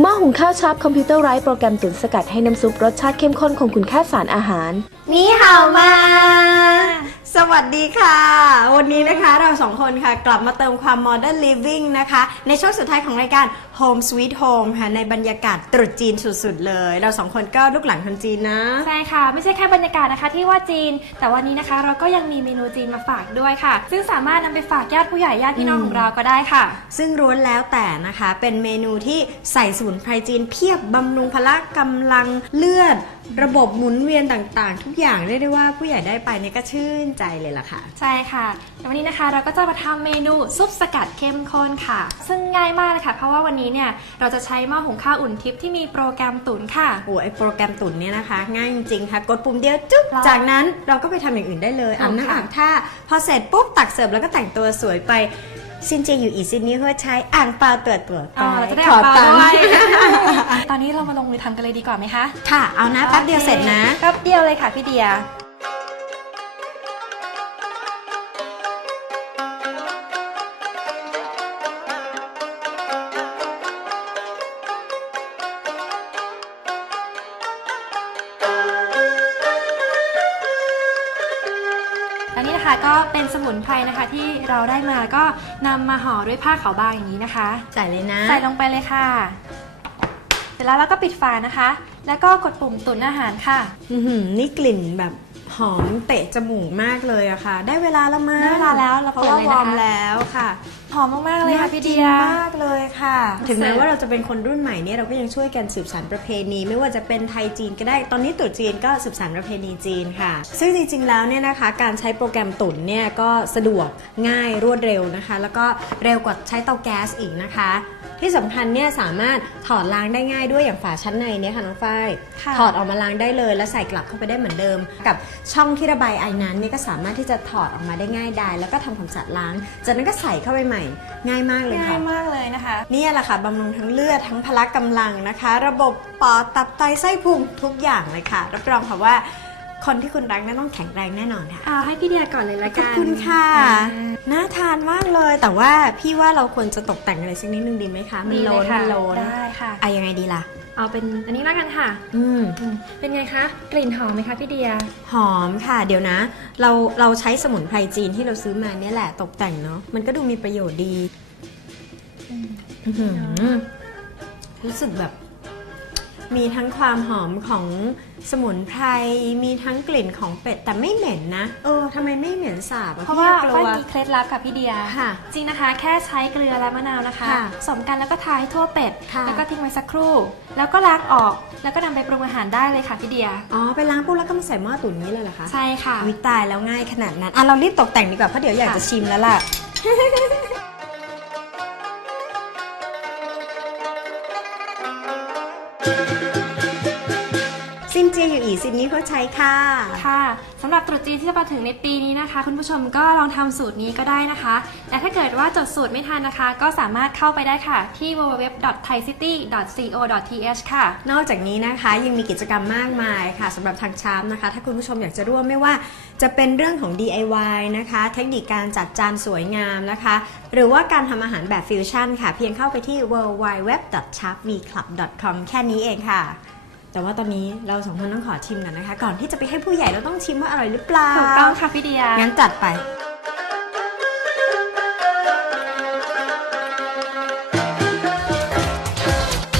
หม้อหุงข้าวชับคอมพิวเตอร์ไร้โปรแกรมตุ๋นสกัดให้น้ำซุปรสชาติเข้มข้นคงคุณค่าสารอาหาร นี่เห่ามา วัสดีค่ะ วันนี้นะคะเราสองคนค่ะ กลับมาเติมความ modern living นะคะ ในช่วงสุดท้ายของรายการ Home Sweet Home ค่ะ ในบรรยากาศตรุษจีนสุด ๆ เลย เราสองคนก็ลูกหลานคนจีนนะ ใช่ค่ะ ไม่ใช่แค่บรรยากาศนะคะที่ว่าจีน แต่วันนี้นะคะเราก็ยังมีเมนูจีนมาฝากด้วยค่ะ ซึ่งสามารถนำไปฝากญาติผู้ใหญ่ญาติพี่น้องของเราก็ได้ค่ะ ซึ่งร้วนแล้วแต่นะคะ เป็นเมนูที่ใส่สมุนไพรจีนเพียบบำรุงพละกำลังเลือดระบบหมุนเวียนต่างๆ ทุกอย่างเรียกได้ว่าผู้ใหญ่ได้ไปเนี่ยก็ชื่นใจเลยล่ะค่ะ ใช่ค่ะแต่วันนี้นะคะเราก็จะมาทำเมนูซุปสกัดเข้มข้นค่ะ ซึ่งง่ายมากเลยค่ะ เพราะว่าวันนี้เนี่ยเราจะใช้หม้อหุงข้าวอุ่นทิพย์ที่มีโปรแกรมตุ๋นค่ะ โอ้ไอโปรแกรมตุ๋นเนี่ยนะคะ ง่ายจริงๆค่ะ กดปุ่มเดียวจุ๊บครับจากนั้นเราก็ไปทำอย่างอื่นได้เลยถูอาบกน้ำค่ะอาบท่าพอเสร็จปุ๊บตักเสิร์ฟแล้วก็แต่งตัวสวยไปซินเจอยู่อีซินนี้เพื่อใช้อ่างเปล่าเตือตัวไปอ๋อเราจะได้ขออ่านเปล่าตังด้วย ค์ตอนนี้เรามาลงมือทำกันเลยดีกว่าไหมคะค่ะ เอานะแป๊บเดียวเสร็จนะ แป๊บเดียวเลยค่ะพี่เดียอันนี้นะคะก็เป็นสมุนไพรนะคะที่เราได้มาก็นำมาห่อด้วยผ้าขาวบางอย่างนี้นะคะ ใส่เลยนะ ใส่ลงไปเลยค่ะ เสร็จแล้วเราก็ปิดฝานะคะ แล้วก็กดปุ่มตุ๋นอาหารค่ะ อื้อหือนี่กลิ่นแบบหอมเตะจมูกมากเลยอะค่ะ ได้เวลาแล้วมั้ยได้เวลาแล้วเราเพราะว่าเปิดเลยวอนะคะร์มแล้วค่ะ หอมมาก ๆ เลยค่ะพี่เดียน่ากินมากเลยค่ะ ถึงแม้เสร็จว่าเราจะเป็นคนรุ่นใหม่เนี่ยเราก็ยังช่วยกันสืบสานประเพณี ไม่ว่าจะเป็นไทยจีนก็ได้ ตอนนี้ตรุษจีนก็สืบสานประเพณีจีนค่ะ ซึ่งจริง ๆ แล้วเนี่ยนะคะ การใช้โปรแกรมตุ๋นเนี่ยก็สะดวกง่ายรวดเร็วนะคะ แล้วก็เร็วกว่าใช้เตาแก๊สอีกนะคะ ที่สำคัญเนี่ยสามารถถอดล้างได้ง่ายด้วยอย่างฝาชั้นในเนี่ยค่ะน้องฝ้ายค่ะถอดออกมาล้างได้เลย แล้วใส่กลับเข้าไปได้เหมือนเดิม กับช่องที่ระบายไอ้นั้นเนี่ยก็สามารถที่จะถอดออกมาได้ง่ายดายแล้วก็ทำความสะอาดล้าง จากนั้นก็ใส่เข้าไปใหม่ง่ายมากเลยง่าค่ะยมากเลยนะคะเนี่ยแหละค่ะบำรุงทั้งเลือดทั้งพละกำลังนะคะ ระบบปอดตับไตไส้พุงทุกอย่างเลยค่ะ รับรองค่ะว่า คนที่คุณรักนั้นต้องแข็งแรงแน่นอนค่ะเอาให้พี่เดียก่อนเลยละขกัอบนคุณค่ะอ่าน่าทานมากเลยแต่ว่าพี่ว่าเราควรจะตกแต่งอะไรสักนิดนึงดีไหมคะมันดีโลเลยนค่ะมันโลนได้ค่ะอะยังไงดีล่ะเอาเป็นอันนี้ละกันค่ะอืมอืม เป็นไงคะ กลิ่นหอมไหมคะพี่เดีย หอมค่ะ เดี๋ยวนะ เราเราใช้สมุนไพรจีนที่เราซื้อมาเนี่ยแหละตกแต่งเนาะ มันก็ดูมีประโยชน์ดีอื้อหือรู้สึกแบบ มีทั้งความหอมของสมุนไพร มีทั้งกลิ่นของเป็ด แต่ไม่เหม็นนะ เออทำไมไม่เหม็นสาบอะเพราะว่าพี่กลัฝ้ายวมีเคล็ดลับค่ะพี่เดียค่ะ จริงนะคะ แค่ใช้เกลือและมะนาวนะคะค่ะผสมกันแล้วก็ทาให้ทั่วเป็ด ค่ะแล้วก็ทิ้งไว้สักครู่ แล้วก็ล้างออก แล้วก็นำไปปรุงอาหารได้เลยค่ะพี่เดีย อ๋อไปล้างปุ๊บแล้วก็มาใส่หม้อตุ๋นนี้เลยเหรอคะใช่ค่ะ วิตายแล้วง่ายขนาดนั้น อะเรารีบตกแต่งดีกว่าเพราะเดี๋ยวอยากค่ะ จะชิมแล้วล่ะ ซินเจียอยู่อีซินนี้เขาใช้ค่ะ ค่ะสำหรับตรุษจีนที่จะมาถึงในปีนี้นะคะ คุณผู้ชมก็ลองทำสูตรนี้ก็ได้นะคะและถ้าเกิดว่าจดสูตรไม่ทันนะคะ ก็สามารถเข้าไปได้ค่ะ ที่ www.thaicity.co.th ค่ะ นอกจากนี้นะคะยังมีกิจกรรมมากมายค่ะสำหรับทางชามนะคะ ถ้าคุณผู้ชมอยากจะร่วมไม่ว่า จะเป็นเรื่องของ DIY นะคะ เทคนิคการจัดจานสวยงามนะคะ หรือว่าการทำอาหารแบบฟิวชั่นค่ะ เพียงเข้าไปที่ www.sharpvclub.com แค่นี้เองค่ะ แต่ว่าตอนนี้เราสองคนต้องขอชิมกันนะคะ ก่อนที่จะไปให้ผู้ใหญ่เราต้องชิมว่าอร่อยหรือเปล่าถูกต้องค่ะพี่เดียงั้นจัดไปค